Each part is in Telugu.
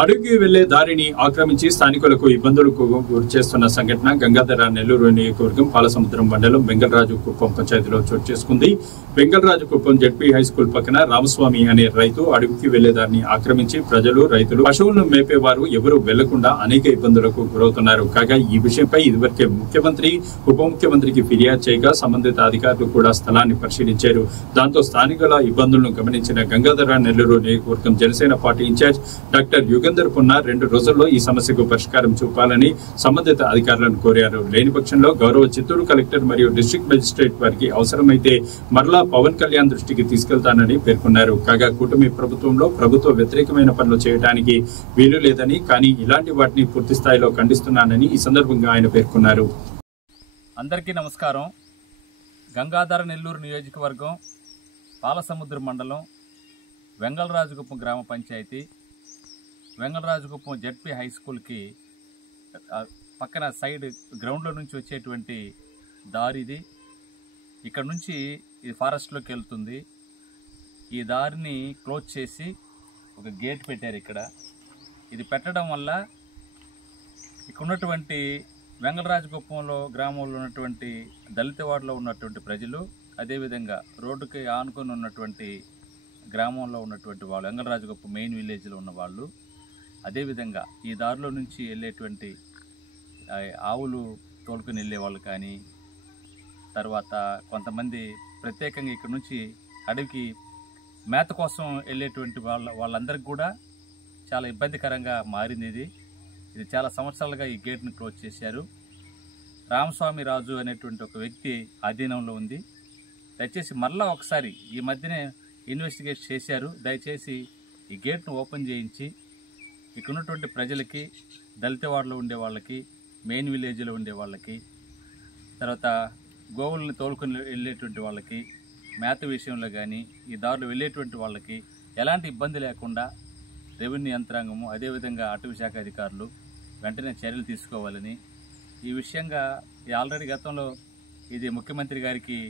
అడవికి వెళ్లే దారిని ఆక్రమించి స్థానికులకు ఇబ్బందులకు గురిచేస్తున్న సంఘటన గంగాధర నెల్లూరు నియోజకవర్గం పాలసముద్రం మండలం బెంగళరాజు కుప్పం పంచాయతీలో చోటు చేసుకుంది. బెంగళరాజు కుప్పం జెడ్పీ హై స్కూల్ పక్కన రామస్వామి అనే రైతు అడవికి వెళ్లే దారిని ఆక్రమించి ప్రజలు, రైతులు, పశువులను మేపేవారు ఎవరూ వెళ్లకుండా అనేక ఇబ్బందులకు గురవుతున్నారు. కాగా ఈ విషయంపై ఇదివరకే ముఖ్యమంత్రి, ఉప ముఖ్యమంత్రికి ఫిర్యాదు చేయగా సంబంధిత అధికారులు కూడా స్థలాన్ని పరిశీలించారు. దాంతో స్థానికుల ఇబ్బందులను గమనించిన గంగాధర నెల్లూరు నియోజకవర్గం Janasena party incharge doctor Yugandhar Punna 2 రోజుల్లో ఈ సమస్యకు పరిష్కారం చూపాలని సంబంధిత అధికారులను కోరారు. లేని పక్షంలో గౌరవ చిత్తూరు కలెక్టర్ మరియు డిస్ట్రిక్ట్ మెజిస్ట్రేట్ వారికి అవసరమైతే మరలా పవన్ కళ్యాణ్ దృష్టికి తీసుకెళ్తానని పేర్కొన్నారు. కాగా కూటమి ప్రభుత్వంలో ప్రభుత్వ వ్యతిరేకమైన పనులు చేయడానికి వీలు లేదని, కానీ ఇలాంటి వాటిని పూర్తి స్థాయిలో ఖండిస్తున్నానని ఈ సందర్భంగా ఆయన పేర్కొన్నారు. అందరికీ నమస్కారం. గంగాధర నెల్లూరు నియోజకవర్గం పాలసముద్రం మండలం వెంగళరాజుకుప్పం గ్రామ పంచాయతీ వెంగళరాజుకుప్పం జెడ్పీ హై స్కూల్కి పక్కన సైడ్ గ్రౌండ్లో నుంచి వచ్చేటువంటి దారి ఇది. ఇక్కడ నుంచి ఇది ఫారెస్ట్లోకి వెళ్తుంది. ఈ దారిని క్లోజ్ చేసి ఒక గేట్ పెట్టారు. ఇది పెట్టడం వల్ల ఇక్కడ ఉన్నటువంటి వెంగళరాజుకుప్పంలో గ్రామంలో ఉన్నటువంటి దళితవాడలో ఉన్నటువంటి ప్రజలు, అదేవిధంగా రోడ్డుకి ఆనుకొని ఉన్నటువంటి గ్రామంలో ఉన్నటువంటి వాళ్ళు, వెంగళరాజుకుప్పం మెయిన్ విలేజ్లో ఉన్న వాళ్ళు, అదేవిధంగా ఈ దారిలో నుంచి వెళ్ళేటువంటి ఆవులు తోలుకొని వెళ్ళే వాళ్ళు కానీ, తర్వాత కొంతమంది ప్రత్యేకంగా ఇక్కడ నుంచి అడవికి మేత కోసం వెళ్ళేటువంటి వాళ్ళందరికీ కూడా చాలా ఇబ్బందికరంగా మారింది. ఇది చాలా సంవత్సరాలుగా ఈ గేట్ని క్లోజ్ చేశారు. రామస్వామి రాజు అనేటువంటి ఒక వ్యక్తి ఆధీనంలో ఉంది. దయచేసి మరలా ఒకసారి ఈ మధ్యనే ఇన్వెస్టిగేట్ చేశారు. దయచేసి ఈ గేట్ను ఓపెన్ చేయించి ఇక్కడ ఉన్నటువంటి ప్రజలకి, దళితవాడలో ఉండే వాళ్ళకి, మెయిన్ విలేజ్లో ఉండే వాళ్ళకి, తర్వాత గోవులను తోలుకొని వెళ్ళేటువంటి వాళ్ళకి, మేత విషయంలో కానీ ఈ దారిలో వెళ్ళేటువంటి వాళ్ళకి ఎలాంటి ఇబ్బంది లేకుండా రెవెన్యూ యంత్రాంగము, అదేవిధంగా అటవీ శాఖ అధికారులు వెంటనే చర్యలు తీసుకోవాలని, ఈ విషయంగా ఆల్రెడీ గతంలో ఇది ముఖ్యమంత్రి గారికి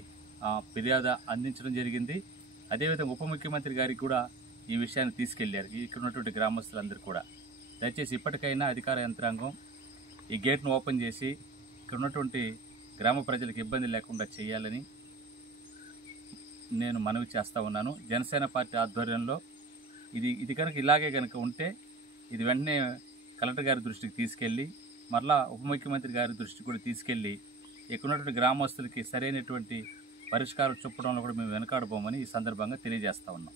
ఫిర్యాదు అందించడం జరిగింది. అదేవిధంగా ఉప ముఖ్యమంత్రి గారికి కూడా ఈ విషయాన్ని తీసుకెళ్లారు. ఇక్కడ ఉన్నటువంటి గ్రామస్తులందరూ కూడా దయచేసి ఇప్పటికైనా అధికార యంత్రాంగం ఈ గేట్ను ఓపెన్ చేసి ఇక్కడ ఉన్నటువంటి గ్రామ ప్రజలకు ఇబ్బంది లేకుండా చేయాలని నేను మనవి చేస్తూ ఉన్నాను. జనసేన పార్టీ ఆధ్వర్యంలో ఇది కనుక ఇలాగే కనుక ఉంటే ఇది వెంటనే కలెక్టర్ గారి దృష్టికి తీసుకెళ్ళి, మరలా ఉప ముఖ్యమంత్రి గారి దృష్టికి కూడా తీసుకెళ్ళి ఇక్కడ ఉన్నటువంటి గ్రామస్తులకి సరైనటువంటి పరిష్కారం చూపడంలో కూడా మేము వెనకాడబోమని ఈ సందర్భంగా తెలియజేస్తా ఉన్నాం.